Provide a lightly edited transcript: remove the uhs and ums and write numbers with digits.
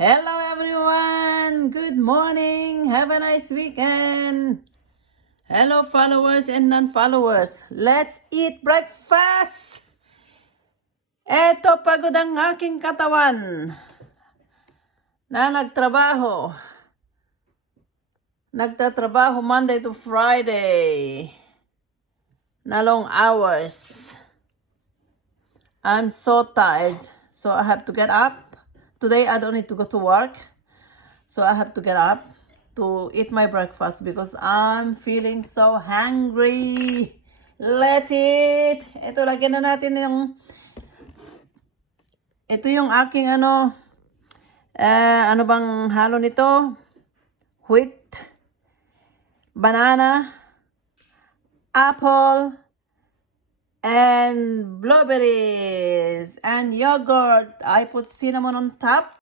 Hello everyone! Good morning! Have a nice weekend! Hello followers and non-followers! Let's eat breakfast! Eto pagod ang aking katawan na nagtatrabaho Monday to Friday na long hours. I'm so tired, so I have to get up. Today I don't need to go to work, so I have to get up to eat my breakfast because I'm feeling so hungry. Let's eat! Ito, lagyan na natin ito yung aking ano bang halo nito? Wheat, banana, apple, and blueberries, and yogurt. I put cinnamon on top.